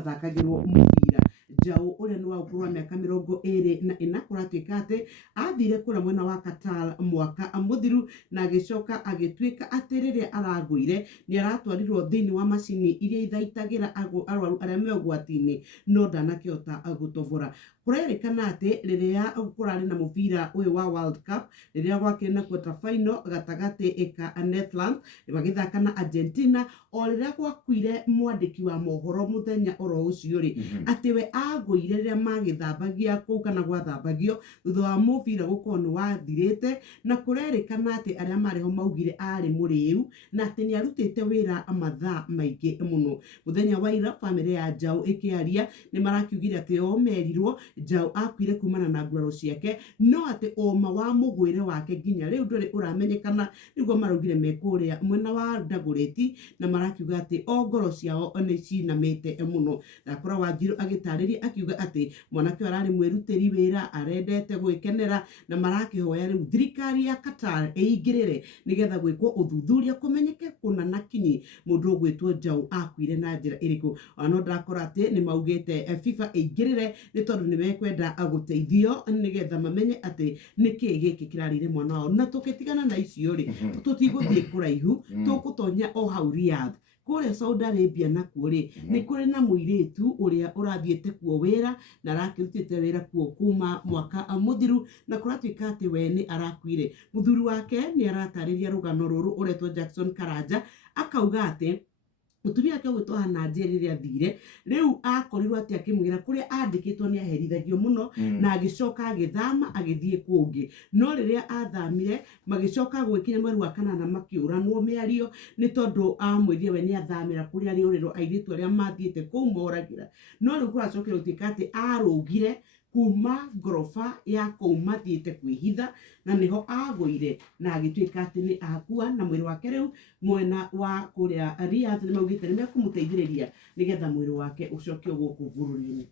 athakagĩrwo mũbira. Njaũ ũrĩa nĩ wa ũkũrũ wa mĩaka 24 kũratuĩka atĩ athire kũrĩa mwena wa Qatar mwaka mũthiru na agĩcoka agĩtuĩka atĩ rĩrĩa aragũire nĩ aratwarirwo thĩinĩ wa macini iria ithaitagĩra arwaru arĩa me ũgwati-inĩ no ndanakĩhota gũtobora. Kũrerĩkana atĩ rĩrĩa kũrarĩ na mũbira ũyũ wa World Cup, rĩrĩa gwakĩrĩ na quarter final gatagatĩ ka Netherlands magĩthaka na Argentina, o rĩrĩa gwakuire mwandĩki wa mohoro mũthenya oro ũcio rĩ, atĩ we agũire rĩrĩa magĩthambagia kũu kana gwathambagio thutha wa mũbira gũkorwo nĩ wathirĩte, na kũrerĩkana atĩ arĩa marĩ ho maugire arĩ mũrĩu na atĩ nĩ arutĩte wĩra mathaa maingĩ mũno. Mũthenya wa ira bamĩrĩ ya Njaũ ĩkĩaria nĩ marakiugire atĩ o merirwo Njaũ akuire kumana na nguraro ciake, no atĩ ũma wa mũgwĩre wake nginya rĩu ndũrĩ ũramenyekana, nĩguo maraugire me kũrĩa mwena wa Dagoretti na marakiuga atĩ o ngoro ciao nĩ cinamĩte mũno. Ndakora Wanjiru agĩtarĩria akiuga atĩ mwanake ararĩ mwĩrutĩri wĩra, arendete gwĩkenera na marakĩhoya rĩu thirikari ya Qatar ĩingĩrĩre nĩgetha gwĩkwo ũthuthuria kũmenyeke kũna na kinyi mũndũ ũgwĩtwo Njaũ akuire na njĩra ĩrĩkũ. Ona no ndakora atĩ nĩ maugĩte FIFA ĩingĩrĩre nĩ tondũ nĩ mekwenda gũteithio nĩgetha mamenye atĩ nĩkĩĩ gĩkĩ kĩrarĩire mwana wao. Na tũkĩtigana na icio rĩ, tũtigũthiĩ kũraihu, tũgũtonya o hau Riyadh kũrĩa Saudi Arabia nakuo rĩ, nĩ kũrĩ na mũirĩtu ũrĩa ũrathiĩte kuo wĩra na arakĩrutĩte wĩra kuo kuma mwaka mũthiru, na kũratuĩka atĩ we nĩ arakuire. Mũthuri wake nĩ aratarĩria rũgano rũrũ ũretwo Jackson Karanja, akauga atĩ mũtumia wake ũgwĩtwo Hannah Njeri rĩrĩa athire rĩu akorirwo atĩ akĩmwĩra kũrĩa andĩkĩtwo nĩ aherithagio mũno na agĩcoka agĩthama agĩthiĩ kũngĩ, no rĩrĩa athamire magĩcoka gwĩkinya mweri wa kanana makĩũranwo mĩario nĩ tondũ amwĩrire we nĩ athamĩra kũrĩa rĩũrĩrwo airĩtu arĩa mathiĩte kũu moragĩra. No rĩu kũracokire gũtuĩka atĩ arũgire kuma ngoroba ya kũu mathiĩte kwĩhitha na nĩho agũire na agĩtuĩka atĩ nĩ akua, na mwĩrĩ wake rĩu mwena wa kũrĩa Riyadh nĩ maugĩte nĩ mekũmũteithĩrĩria nĩgetha mwĩrĩ wake ũcokio gũkũ bũrũri-inĩ.